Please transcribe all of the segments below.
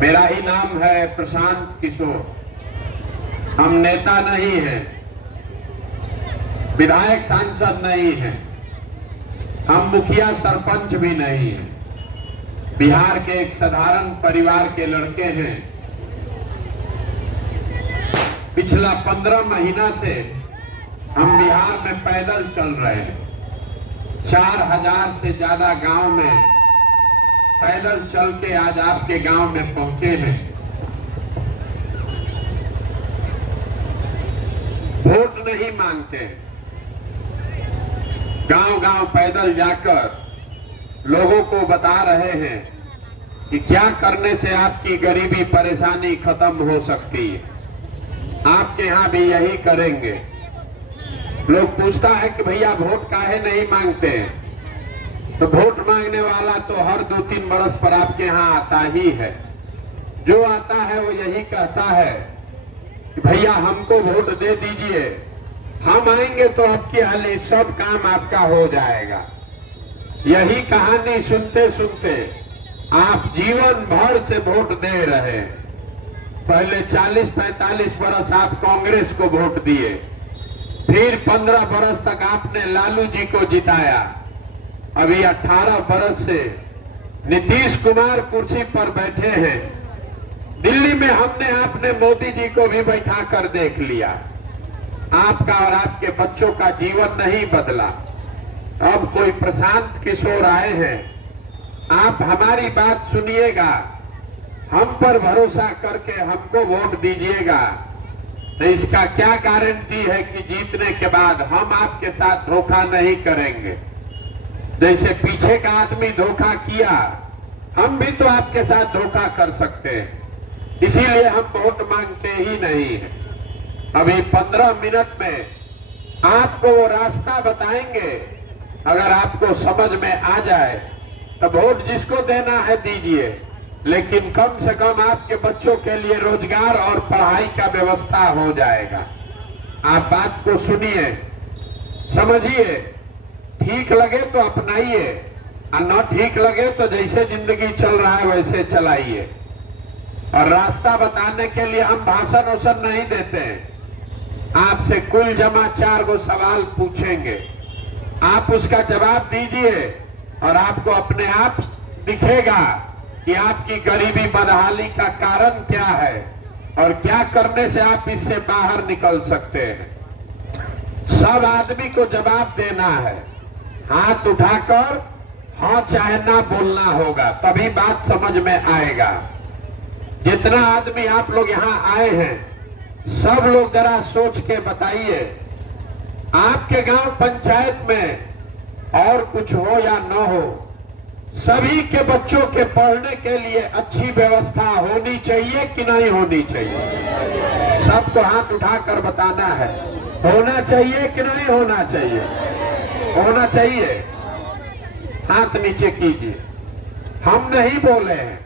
मेरा ही नाम है प्रशांत किशोर। हम नेता नहीं हैं, विधायक सांसद नहीं हैं, हम मुखिया सरपंच भी नहीं हैं। बिहार के एक साधारण परिवार के लड़के हैं। पिछला 15 महीना से हम बिहार में पैदल चल रहे हैं। 4000 से ज्यादा गांव में पैदल चल के आज आपके गांव में पहुंचे हैं। वोट नहीं मांगते, गांव-गांव पैदल जाकर लोगों को बता रहे हैं कि क्या करने से आपकी गरीबी परेशानी खत्म हो सकती है। आपके यहाँ भी यही करेंगे। लोग पूछता है कि भैया वोट काहे नहीं मांगते हैं, तो वोट मांगने वाला तो हर 2-3 बरस पर आपके यहाँ आता ही है। जो आता है वो यही कहता है कि भैया हमको वोट दे दीजिए, हम आएंगे तो आपके हाल सब काम आपका हो जाएगा। यही कहानी सुनते सुनते आप जीवन भर से वोट दे रहे हैं। पहले 40-45 बरस आप कांग्रेस को वोट दिए, फिर 15 बरस तक आपने लालू जी को जिताया। अभी 18 बरस से नीतीश कुमार कुर्सी पर बैठे हैं। दिल्ली में हमने आपने मोदी जी को भी बैठा कर देख लिया। आपका और आपके बच्चों का जीवन नहीं बदला। अब कोई प्रशांत किशोर आए हैं, आप हमारी बात सुनिएगा, हम पर भरोसा करके हमको वोट दीजिएगा। तो इसका क्या गारंटी है कि जीतने के बाद हम आपके साथ धोखा नहीं करेंगे। जैसे पीछे का आदमी धोखा किया, हम भी तो आपके साथ धोखा कर सकते हैं। इसीलिए हम वोट मांगते ही नहीं हैं। अभी 15 मिनट में आपको वो रास्ता बताएंगे। अगर आपको समझ में आ जाए तो वोट जिसको देना है दीजिए, लेकिन कम से कम आपके बच्चों के लिए रोजगार और पढ़ाई का व्यवस्था हो जाएगा। आप बात को सुनिए, समझिए, ठीक लगे तो अपनाइए और न ठीक लगे तो जैसे जिंदगी चल रहा है वैसे चलाइए। और रास्ता बताने के लिए हम भाषण वोषण नहीं देते हैं। आपसे कुल जमा 4 गो सवाल पूछेंगे, आप उसका जवाब दीजिए और आपको अपने आप दिखेगा कि आपकी गरीबी बदहाली का कारण क्या है और क्या करने से आप इससे बाहर निकल सकते हैं। सब आदमी को जवाब देना है। हाथ उठाकर हाँ चाहे ना बोलना होगा, तभी बात समझ में आएगा। जितना आदमी आप लोग यहाँ आए हैं, सब लोग जरा सोच के बताइए, आपके गांव पंचायत में और कुछ हो या न हो, सभी के बच्चों के पढ़ने के लिए अच्छी व्यवस्था होनी चाहिए कि नहीं होनी चाहिए? सबको हाथ उठाकर बताना है, होना चाहिए कि नहीं होना चाहिए? होना चाहिए। हाथ नीचे कीजिए। हम नहीं बोले हैं।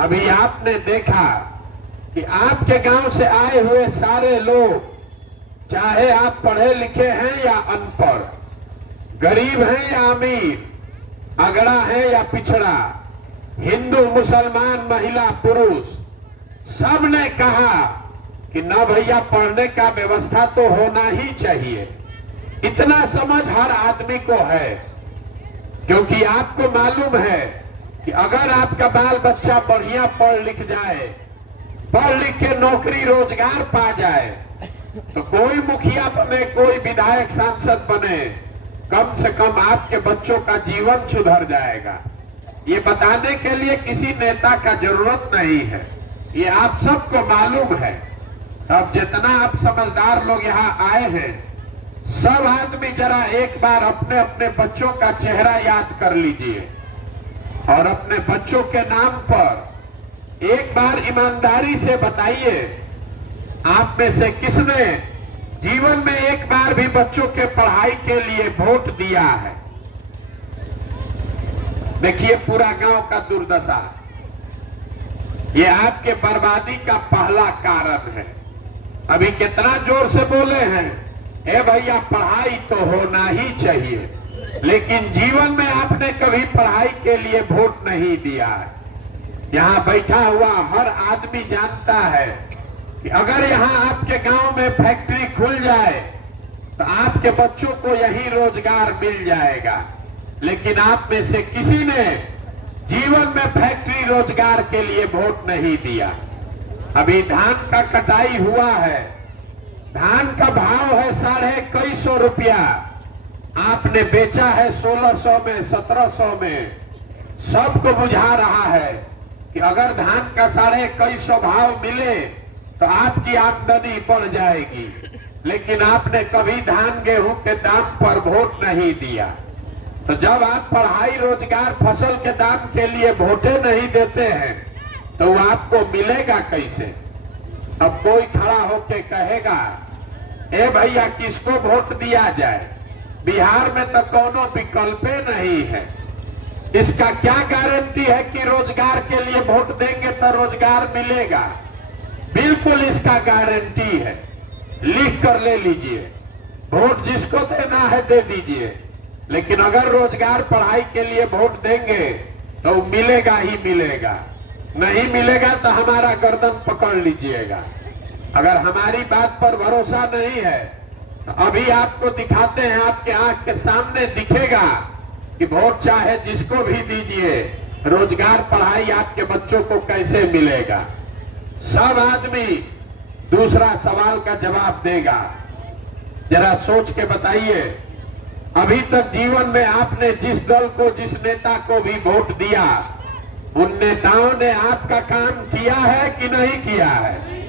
अभी आपने देखा कि आपके गांव से आए हुए सारे लोग, चाहे आप पढ़े लिखे हैं या अनपढ़, गरीब हैं या अमीर, अगड़ा है या पिछड़ा, हिंदू मुसलमान महिला पुरुष, सब ने कहा कि ना भैया पढ़ने का व्यवस्था तो होना ही चाहिए। इतना समझ हर आदमी को है, क्योंकि आपको मालूम है कि अगर आपका बाल बच्चा बढ़िया पढ़ लिख जाए, पढ़ लिख के नौकरी रोजगार पा जाए, तो कोई मुखिया बने, कोई विधायक सांसद बने, कम से कम आपके बच्चों का जीवन सुधर जाएगा। ये बताने के लिए किसी नेता का जरूरत नहीं है, ये आप सबको मालूम है। अब जितना आप समझदार लोग यहाँ आए हैं, सब आदमी जरा एक बार अपने अपने बच्चों का चेहरा याद कर लीजिए और अपने बच्चों के नाम पर एक बार ईमानदारी से बताइए, आप में से किसने जीवन में एक बार भी बच्चों के पढ़ाई के लिए वोट दिया है? देखिए पूरा गांव का दुर्दशा, ये आपके बर्बादी का पहला कारण है। अभी कितना जोर से बोले हैं, ए भैया पढ़ाई तो होना ही चाहिए, लेकिन जीवन में आपने कभी पढ़ाई के लिए वोट नहीं दिया है। यहाँ बैठा हुआ हर आदमी जानता है कि अगर यहाँ आपके गांव में फैक्ट्री खुल जाए तो आपके बच्चों को यही रोजगार मिल जाएगा। लेकिन आप में से किसी ने जीवन में फैक्ट्री रोजगार के लिए वोट नहीं दिया। अभी धान का कटाई हुआ है, धान का भाव है 2150 रुपया, आपने बेचा है 1600 में, 1700 में। सबको बुझा रहा है कि अगर धान का 2150 भाव मिले तो आपकी आमदनी बढ़ जाएगी। लेकिन आपने कभी धान गेहूं के दाम पर वोट नहीं दिया। तो जब आप पढ़ाई रोजगार फसल के दाम के लिए वोटे नहीं देते हैं तो वो आपको मिलेगा कैसे? अब कोई खड़ा होके कहेगा ए भैया किसको वोट दिया जाए, बिहार में तो कोनो विकल्प नहीं है। इसका क्या गारंटी है कि रोजगार के लिए वोट देंगे तो रोजगार मिलेगा? बिल्कुल इसका गारंटी है, लिख कर ले लीजिए। वोट जिसको देना है दे दीजिए, लेकिन अगर रोजगार पढ़ाई के लिए वोट देंगे तो मिलेगा ही मिलेगा, नहीं मिलेगा तो हमारा गर्दन पकड़ लीजिएगा। अगर हमारी बात पर भरोसा नहीं है तो अभी आपको दिखाते हैं, आपके आंख के सामने दिखेगा कि वोट चाहे जिसको भी दीजिए, रोजगार पढ़ाई आपके बच्चों को कैसे मिलेगा। सब आदमी दूसरा सवाल का जवाब देगा। जरा सोच के बताइए, अभी तक जीवन में आपने जिस दल को, जिस नेता को भी वोट दिया, उन नेताओं ने आपका काम किया है कि नहीं किया है?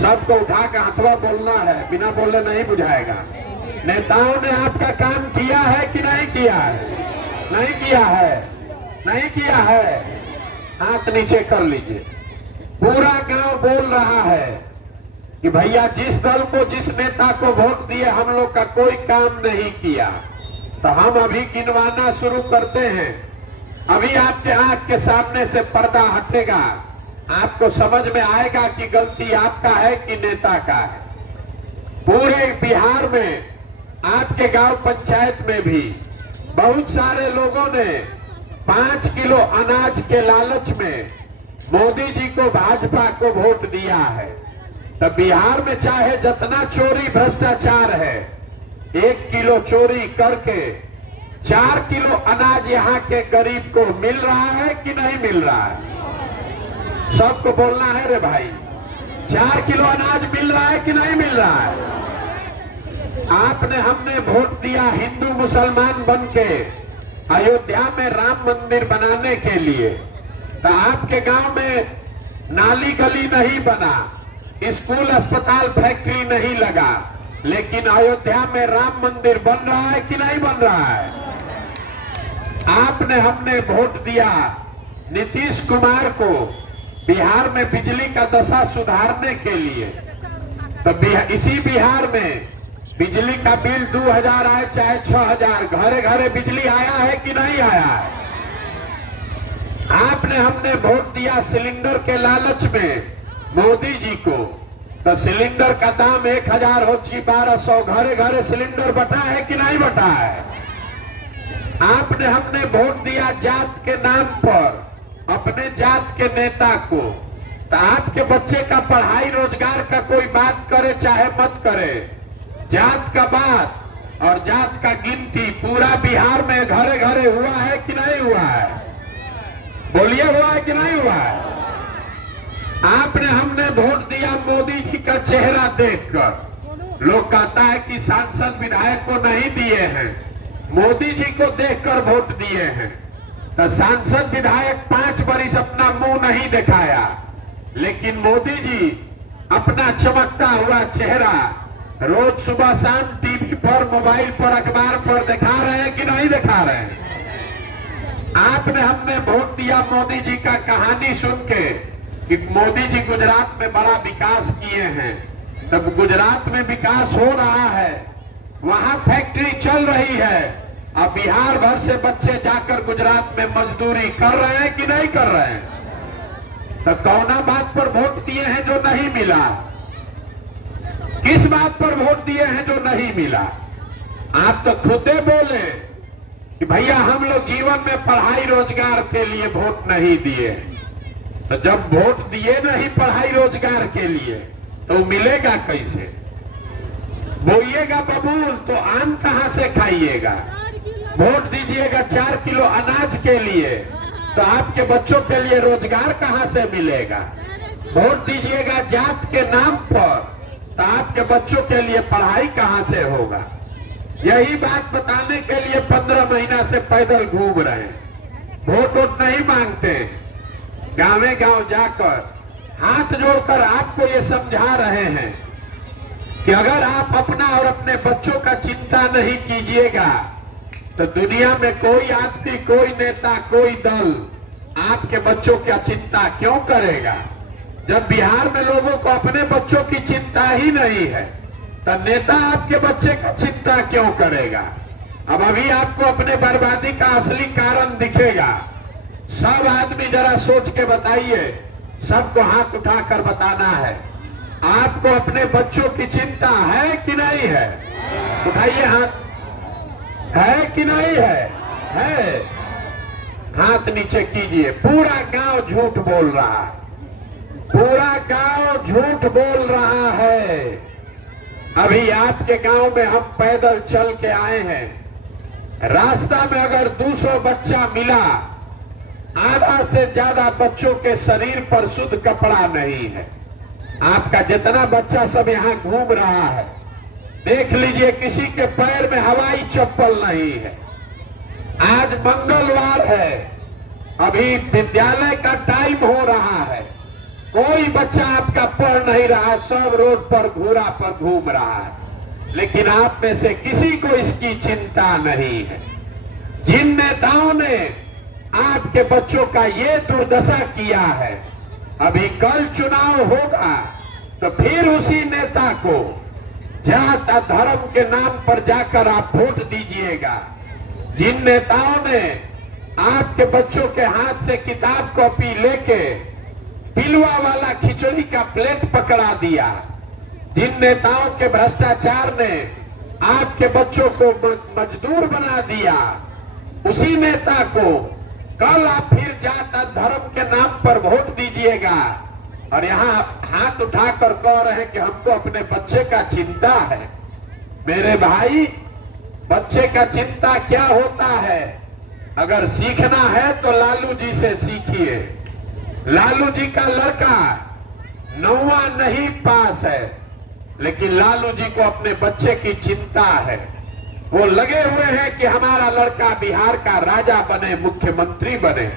सबको उठा के हथवा बोलना है, बिना बोले नहीं बुझाएगा। नेताओं ने आपका काम किया है कि नहीं किया है? नहीं किया है, नहीं किया है। हाथ नीचे कर लीजिए। पूरा गांव बोल रहा है कि भैया जिस दल को, जिस नेता को वोट दिए हम लोग का कोई काम नहीं किया। तो हम अभी गिनवाना शुरू करते हैं। अभी आपके आंख के सामने से पर्दा हटेगा, आपको समझ में आएगा कि गलती आपका है कि नेता का है। पूरे बिहार में, आपके गांव पंचायत में भी बहुत सारे लोगों ने 5 किलो अनाज के लालच में मोदी जी को, भाजपा को वोट दिया है। तो बिहार में चाहे जितना चोरी भ्रष्टाचार है, 1 किलो चोरी करके 4 किलो अनाज यहाँ के गरीब को मिल रहा है कि नहीं मिल रहा है? सबको बोलना है रे भाई, 4 किलो अनाज मिल रहा है कि नहीं मिल रहा है? आपने, हमने वोट दिया हिंदू मुसलमान बन के अयोध्या में राम मंदिर बनाने के लिए। तो आपके गांव में नाली गली नहीं बना, स्कूल अस्पताल फैक्ट्री नहीं लगा, लेकिन अयोध्या में राम मंदिर बन रहा है कि नहीं बन रहा है? आपने, हमने वोट दिया नीतीश कुमार को बिहार में बिजली का दशा सुधारने के लिए। तो इसी बिहार में बिजली का बिल 2000 आए चाहे 6000, घरे घरे बिजली आया है कि नहीं आया है? आपने, हमने वोट दिया सिलेंडर के लालच में मोदी जी को। तो सिलेंडर का दाम 1000 हो 1200, घरे घरे सिलेंडर बटा है कि नहीं बटा है? आपने, हमने वोट दिया जात के नाम पर अपने जात के नेता को। तो आपके बच्चे का पढ़ाई रोजगार का कोई बात करे चाहे मत करे, जात का बात और जात का गिनती पूरा बिहार में घरे घरे हुआ है कि नहीं हुआ है? बोलिए, हुआ है कि नहीं हुआ है? आपने, हमने वोट दिया मोदी जी का चेहरा देखकर। लोग कहता है कि सांसद विधायक को नहीं दिए हैं, मोदी जी को देखकर वोट दिए हैं। तो सांसद विधायक 5 बरिस अपना मुंह नहीं दिखाया, लेकिन मोदी जी अपना चमकता हुआ चेहरा रोज सुबह शाम टीवी पर, मोबाइल पर, अखबार पर दिखा रहे हैं कि नहीं दिखा रहे हैं? आपने, हमने वोट दिया मोदी जी का कहानी सुन के कि मोदी जी गुजरात में बड़ा विकास किए हैं। तब गुजरात में विकास हो रहा है, वहां फैक्ट्री चल रही है, अब बिहार भर से बच्चे जाकर गुजरात में मजदूरी कर रहे हैं कि नहीं कर रहे हैं? तो कौना बात पर वोट दिए हैं जो नहीं मिला? किस बात पर वोट दिए हैं जो नहीं मिला? आप तो खुदे बोले कि भैया हम लोग जीवन में पढ़ाई रोजगार के लिए वोट नहीं दिए। तो जब वोट दिए नहीं पढ़ाई रोजगार के लिए तो मिलेगा कैसे? बोइएगा बबूल तो आम कहां से खाइएगा? वोट दीजिएगा 4 किलो अनाज के लिए तो आपके बच्चों के लिए रोजगार कहां से मिलेगा? वोट दीजिएगा जात के नाम पर तो आपके बच्चों के लिए पढ़ाई कहां से होगा? यही बात बताने के लिए 15 महीना से पैदल घूम रहे हैं। वोट नहीं मांगते, गांवे गांव जाकर हाथ जोड़कर आपको ये समझा रहे हैं कि अगर आप अपना और अपने बच्चों का चिंता नहीं कीजिएगा तो दुनिया में कोई आदमी, कोई नेता, कोई दल आपके बच्चों की चिंता क्यों करेगा? जब बिहार में लोगों को अपने बच्चों की चिंता ही नहीं है तो नेता आपके बच्चे का चिंता क्यों करेगा? अब अभी आपको अपने बर्बादी का असली कारण दिखेगा। सब आदमी जरा सोच के बताइए, सबको हाथ उठाकर बताना है, आपको अपने बच्चों की चिंता है कि नहीं है? उठाइए हाथ। है कि नहीं है? है। हाथ नीचे कीजिए। पूरा गांव झूठ बोल रहा है, पूरा गांव झूठ बोल रहा है। अभी आपके गांव में हम पैदल चल के आए हैं, रास्ता में अगर 200 बच्चा मिला, आधा से ज्यादा बच्चों के शरीर पर शुद्ध कपड़ा नहीं है। आपका जितना बच्चा सब यहाँ घूम रहा है, देख लीजिए किसी के पैर में हवाई चप्पल नहीं है। आज मंगलवार है, अभी विद्यालय का टाइम हो रहा है, कोई बच्चा आपका पढ़ नहीं रहा, सब रोड पर घूरा पर घूम रहा है, लेकिन आप में से किसी को इसकी चिंता नहीं है। जिन नेताओं ने आपके बच्चों का ये दुर्दशा किया है, अभी कल चुनाव होगा तो फिर उसी नेता को जात और धर्म के नाम पर जाकर आप वोट दीजिएगा। जिन नेताओं ने आपके बच्चों के हाथ से किताब कॉपी लेके पिलुआ वाला खिचड़ी का प्लेट पकड़ा दिया, जिन नेताओं के भ्रष्टाचार ने आपके बच्चों को मजदूर बना दिया, उसी नेता को कल आप फिर जात और धर्म के नाम पर वोट दीजिएगा। और यहाँ हाथ उठाकर कह रहे हैं कि हमको अपने बच्चे का चिंता है। मेरे भाई, बच्चे का चिंता क्या होता है? अगर सीखना है तो लालू जी से सीखिए। लालू जी का लड़का 9वां नहीं पास है, लेकिन लालू जी को अपने बच्चे की चिंता है। वो लगे हुए हैं कि हमारा लड़का बिहार का राजा बने, मुख्यमंत्री बने।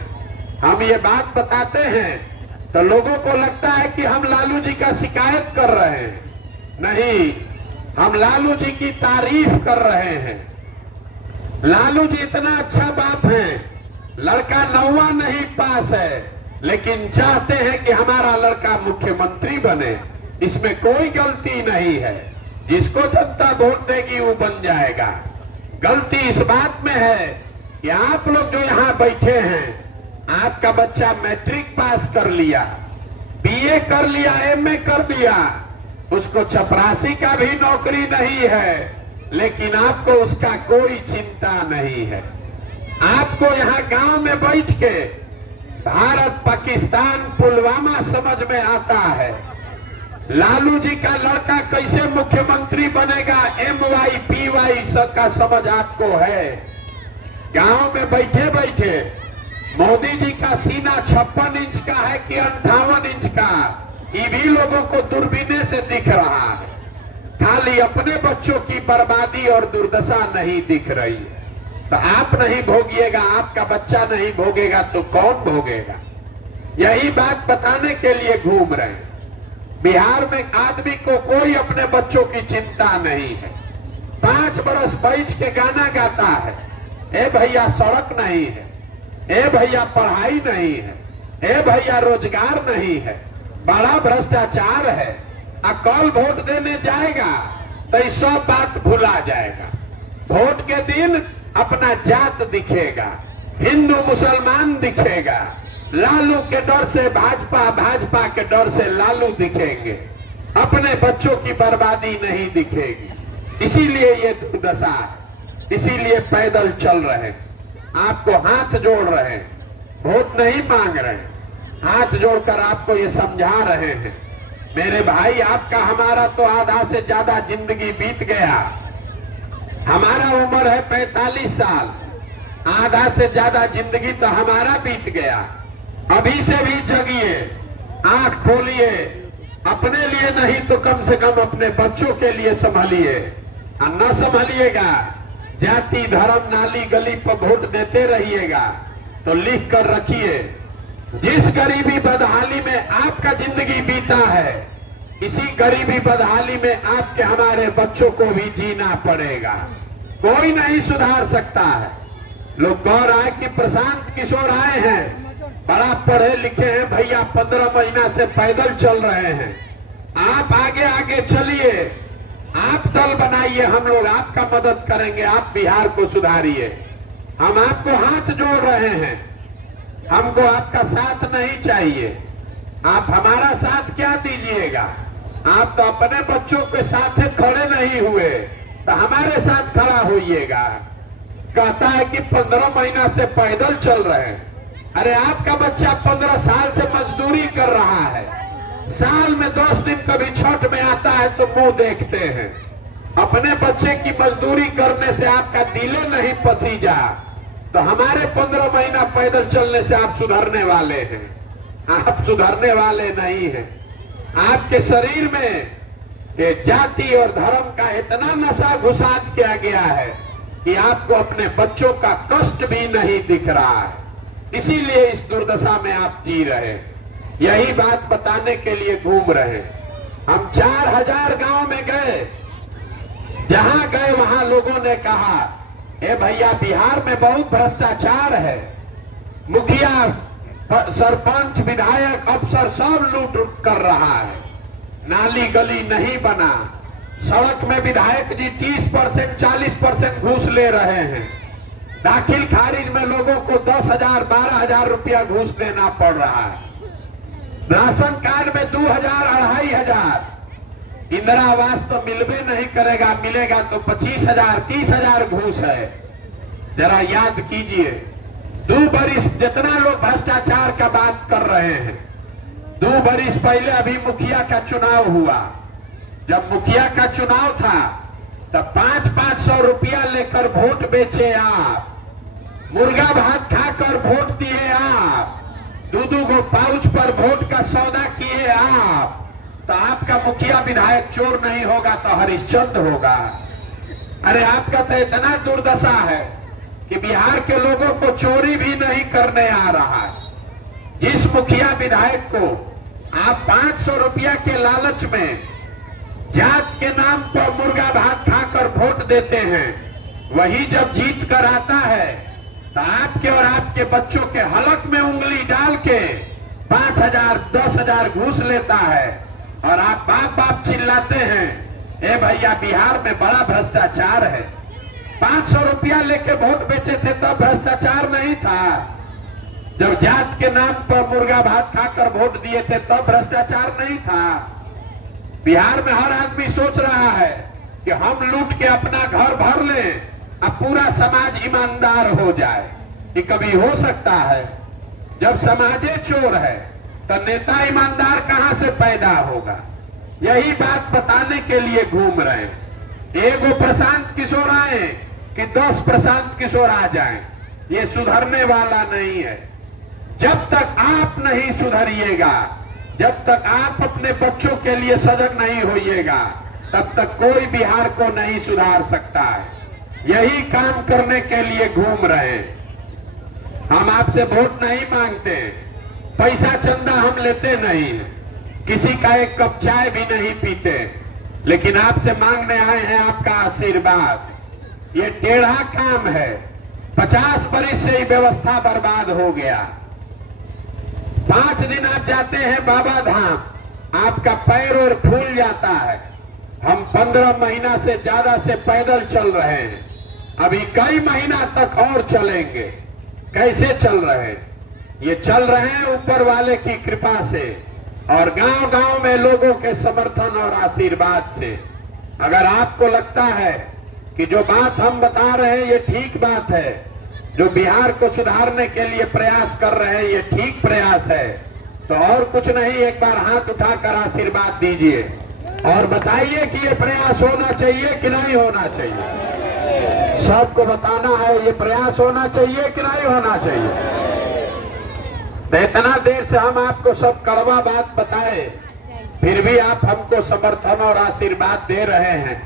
हम ये बात बताते हैं तो लोगों को लगता है कि हम लालू जी का शिकायत कर रहे हैं। नहीं, हम लालू जी की तारीफ कर रहे हैं। लालू जी इतना अच्छा बाप है, लड़का 9वां नहीं पास है, लेकिन चाहते हैं कि हमारा लड़का मुख्यमंत्री बने। इसमें कोई गलती नहीं है, जिसको जनता वोट देगी वो बन जाएगा। गलती इस बात में है कि आप लोग जो यहाँ बैठे हैं, आपका बच्चा मैट्रिक पास कर लिया, बीए कर लिया, एमए कर लिया, उसको चपरासी का भी नौकरी नहीं है, लेकिन आपको उसका कोई चिंता नहीं है। आपको यहाँ गांव में बैठ के भारत पाकिस्तान पुलवामा समझ में आता है। लालू जी का लड़का कैसे मुख्यमंत्री बनेगा, MYPY का समझ आपको है। गांव में बैठे बैठे मोदी जी का सीना 56 इंच का है कि 58 इंच का, ये भी लोगों को दूरबीने से दिख रहा है। खाली अपने बच्चों की बर्बादी और दुर्दशा नहीं दिख रही है। तो आप नहीं भोगिएगा, आपका बच्चा नहीं भोगेगा तो कौन भोगेगा? यही बात बताने के लिए घूम रहे हैं। बिहार में आदमी को कोई अपने बच्चों की चिंता नहीं है। 5 बरस बैठ के गाना गाता है, ए भैया सड़क नहीं है, ए भैया पढ़ाई नहीं है, ए भैया रोजगार नहीं है, बड़ा भ्रष्टाचार है। कल वोट देने जाएगा तो ये सब बात भुला जाएगा। वोट के दिन अपना जात दिखेगा, हिंदू मुसलमान दिखेगा, लालू के डर से भाजपा, भाजपा के डर से लालू दिखेंगे, अपने बच्चों की बर्बादी नहीं दिखेगी। इसीलिए ये दुर्दशा है, इसीलिए पैदल चल रहे हैं, आपको हाथ जोड़ रहे हैं, वोट नहीं मांग रहे हैं। हाथ जोड़कर आपको ये समझा रहे हैं। मेरे भाई, आपका हमारा तो आधा से ज्यादा जिंदगी बीत गया। हमारा उम्र है 45 साल, आधा से ज्यादा जिंदगी तो हमारा बीत गया। अभी से भी जगिए, आंख खोलिए, अपने लिए नहीं तो कम से कम अपने बच्चों के लिए संभलिए। और न संभलिएगा, जाति धर्म नाली गली पर वोट देते रहिएगा तो लिख कर रखिए, जिस गरीबी बदहाली में आपका जिंदगी बीता है, इसी गरीबी बदहाली में आपके हमारे बच्चों को भी जीना पड़ेगा। कोई नहीं सुधार सकता है। लोग गौर आए कि प्रशांत किशोर आए हैं, बड़ा पढ़े लिखे हैं भैया, 15 महीना से पैदल चल रहे हैं। आप आगे आगे चलिए, आप दल बनाइए, हम लोग आपका मदद करेंगे, आप बिहार को सुधारिए। हम आपको हाथ जोड़ रहे हैं, हमको आपका साथ नहीं चाहिए। आप हमारा साथ क्या दीजिएगा? आप तो अपने बच्चों के साथ खड़े नहीं हुए, तो हमारे साथ खड़ा होइएगा। कहता है कि 15 महीना से पैदल चल रहे हैं। अरे आपका बच्चा 15 साल से मजदूरी कर रहा है, साल में 10 दिन कभी छठ में आता है तो मुंह देखते हैं। अपने बच्चे की मजदूरी करने से आपका दिले नहीं पसीजा, तो हमारे 15 महीना पैदल चलने से आप सुधरने वाले हैं? आप सुधरने वाले नहीं हैं। आपके शरीर में ये जाति और धर्म का इतना नशा घुसा किया गया है कि आपको अपने बच्चों का कष्ट भी नहीं दिख रहा है। इसीलिए इस दुर्दशा में आप जी रहे हैं। यही बात बताने के लिए घूम रहे हैं। हम 4000 गांव में गए, जहां गए वहां लोगों ने कहा, ए भैया, बिहार में बहुत भ्रष्टाचार है, मुखिया सरपंच विधायक अफसर सब लूट कर रहा है, नाली गली नहीं बना, सड़क में विधायक जी 30% 40% घूस ले रहे हैं, दाखिल खारिज में लोगों को 10,000 12,000 रुपया घूस देना पड़ रहा है, राशन कार्ड में 2,000 2,500, इंदिरा आवास तो मिलबे नहीं करेगा, मिलेगा तो 25,000 30,000 घूस है। जरा याद कीजिए, 2 बरिस जितना लोग भ्रष्टाचार का बात कर रहे हैं, 2 बरिस पहले अभी मुखिया का चुनाव हुआ। जब मुखिया का चुनाव था तब 500 रुपया लेकर वोट बेचे आप, मुर्गा भात खाकर वोट दिए आप, 2 गो पाउच पर वोट का सौदा किए आप, तो आपका मुखिया विधायक चोर नहीं होगा तो हरिश्चंद्र होगा। अरे आपका तो इतना दुर्दशा है कि बिहार के लोगों को चोरी भी नहीं करने आ रहा है। जिस मुखिया विधायक को आप 500 रुपया के लालच में जात के नाम पर मुर्गा भात खाकर वोट देते हैं, वही जब जीत कर आता है तो आपके और आपके बच्चों के हलक में उंगली डाल के 5,000 10,000 घूस लेता है और आप बाप बाप चिल्लाते हैं, ए भैया, बिहार में बड़ा भ्रष्टाचार है। 500 रुपया लेके वोट बेचे थे तब भ्रष्टाचार नहीं था, जब जात के नाम पर मुर्गा भात खाकर वोट दिए थे तब भ्रष्टाचार नहीं था। बिहार में हर आदमी सोच रहा है कि हम लूट के अपना घर भर लें, अब पूरा समाज ईमानदार हो जाए। ये कभी हो सकता है? जब समाजे चोर है तो नेता ईमानदार कहां से पैदा होगा? यही बात बताने के लिए घूम रहे हैं। एगो प्रशांत किशोर आए कि 10 प्रशांत किशोर आ जाएं, ये सुधरने वाला नहीं है। जब तक आप नहीं सुधरिएगा, जब तक आप अपने बच्चों के लिए सजग नहीं होइएगा, तब तक कोई बिहार को नहीं सुधार सकता है। यही काम करने के लिए घूम रहे हैं। हम आपसे वोट नहीं मांगते, पैसा चंदा हम लेते नहीं हैं, किसी का एक कप चाय भी नहीं पीते, लेकिन आपसे मांगने आए हैं आपका आशीर्वाद। ये टेढ़ा काम है, 50 बरिस से ही व्यवस्था बर्बाद हो गया। 5 दिन आप जाते हैं बाबा धाम, आपका पैर और फूल जाता है। हम 15 महीना से ज्यादा से पैदल चल रहे हैं, अभी कई महीना तक और चलेंगे। कैसे चल रहे हैं? ये चल रहे हैं ऊपर वाले की कृपा से और गांव गांव में लोगों के समर्थन और आशीर्वाद से। अगर आपको लगता है कि जो बात हम बता रहे हैं ये ठीक बात है, जो बिहार को सुधारने के लिए प्रयास कर रहे हैं ये ठीक प्रयास है, तो और कुछ नहीं, एक बार हाथ उठाकर आशीर्वाद दीजिए और बताइए कि ये प्रयास होना चाहिए कि नहीं होना चाहिए। सबको बताना है ये प्रयास होना चाहिए कि नहीं होना चाहिए। तो इतना देर से हम आपको सब कड़वा बात बताए, फिर भी आप हमको समर्थन और आशीर्वाद दे रहे हैं।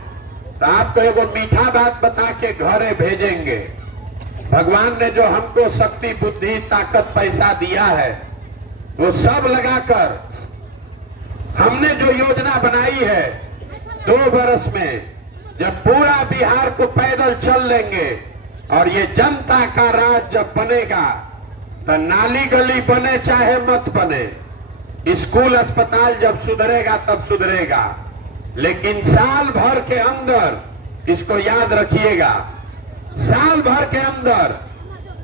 तो आपको एगो मीठा बात बता के घरे भेजेंगे। भगवान ने जो हमको शक्ति, बुद्धि, ताकत, पैसा दिया है, वो सब लगाकर हमने जो योजना बनाई है 2 वर्ष में, जब पूरा बिहार को पैदल चल लेंगे और ये जनता का राज जब बनेगा, तो नाली गली बने चाहे मत बने, स्कूल अस्पताल जब सुधरेगा तब सुधरेगा, लेकिन साल भर के अंदर, इसको याद रखिएगा, साल भर के अंदर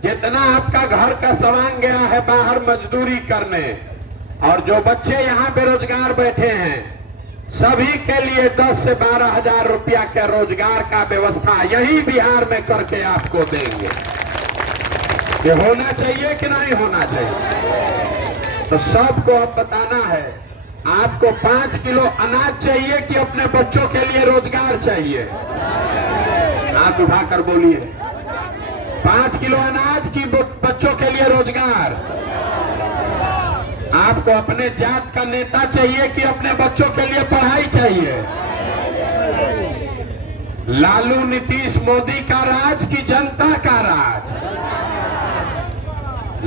जितना आपका घर का सामान गया है बाहर मजदूरी करने, और जो बच्चे यहाँ बेरोजगार बैठे हैं, सभी के लिए 10 से 12 हजार रुपया के रोजगार का व्यवस्था यही बिहार में करके आपको देंगे। ये होना चाहिए कि नहीं होना चाहिए? तो सबको अब बताना है, आपको 5 किलो अनाज चाहिए कि अपने बच्चों के लिए रोजगार चाहिए? हाथ उठाकर बोलिए। 5 किलो अनाज की बच्चों के लिए रोजगार? आपको अपने जात का नेता चाहिए कि अपने बच्चों के लिए पढ़ाई चाहिए? लालू नीतीश मोदी का राज की जनता का राज?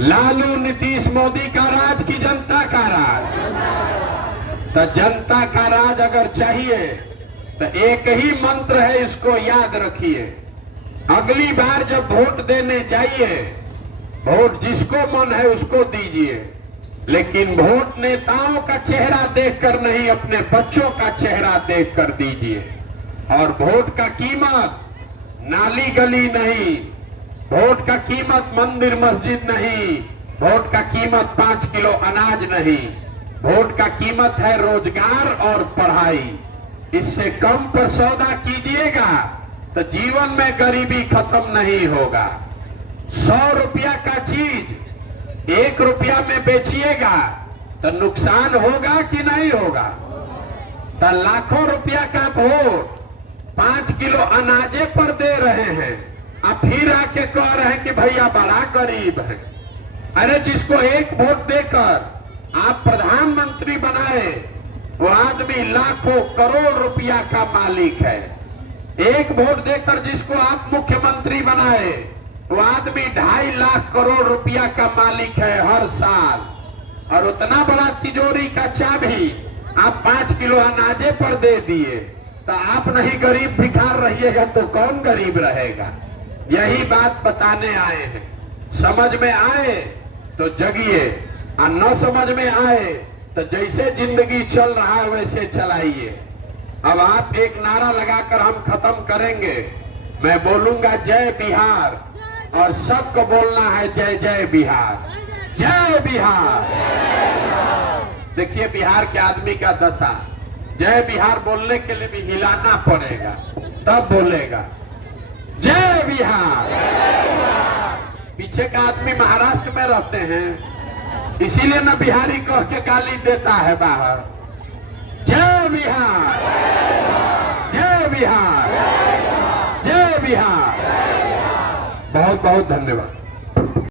लालू नीतीश मोदी का राज की जनता का राज? तो जनता का राज अगर चाहिए तो एक ही मंत्र है, इसको याद रखिए। अगली बार जब वोट देने जाइए, वोट जिसको मन है उसको दीजिए, लेकिन वोट नेताओं का चेहरा देखकर नहीं, अपने बच्चों का चेहरा देखकर दीजिए। और वोट का कीमत नाली गली नहीं, वोट का कीमत मंदिर मस्जिद नहीं, वोट का कीमत 5 किलो अनाज नहीं, वोट का कीमत है रोजगार और पढ़ाई। इससे कम पर सौदा कीजिएगा तो जीवन में गरीबी खत्म नहीं होगा। 100 रुपया का चीज 1 रुपया में बेचिएगा तो नुकसान होगा कि नहीं होगा? तो लाखों रुपया का वोट 5 किलो अनाजे पर दे रहे हैं, अब फिर आके कह रहे हैं कि भैया बड़ा गरीब है। अरे जिसको 1 वोट देकर आप प्रधानमंत्री बनाए, वो आदमी लाखों करोड़ रुपया का मालिक है। 1 वोट देकर जिसको आप मुख्यमंत्री बनाए, वो आदमी 2.5 लाख करोड़ रुपया का मालिक है हर साल। और उतना बड़ा तिजोरी का चाबी आप 5 किलो अनाजे पर दे दिए, तो आप नहीं गरीब भिखार रहिएगा तो कौन गरीब रहेगा? यही बात बताने आए हैं। समझ में आए तो जगिए, और न समझ में आए तो जैसे जिंदगी चल रहा है वैसे चलाइए। अब आप एक नारा लगाकर हम खत्म करेंगे। मैं बोलूंगा जय बिहार, और सबको बोलना है जय जय बिहार, जय बिहार। देखिए बिहार के आदमी का दशा, जय बिहार बोलने के लिए भी हिलाना पड़ेगा, तब बोलेगा जय बिहार। पीछे का आदमी महाराष्ट्र में रहते हैं, इसीलिए न बिहारी कह के गाली देता है बाहर। जय बिहार, जय बिहार, जय बिहार। बहुत बहुत धन्यवाद।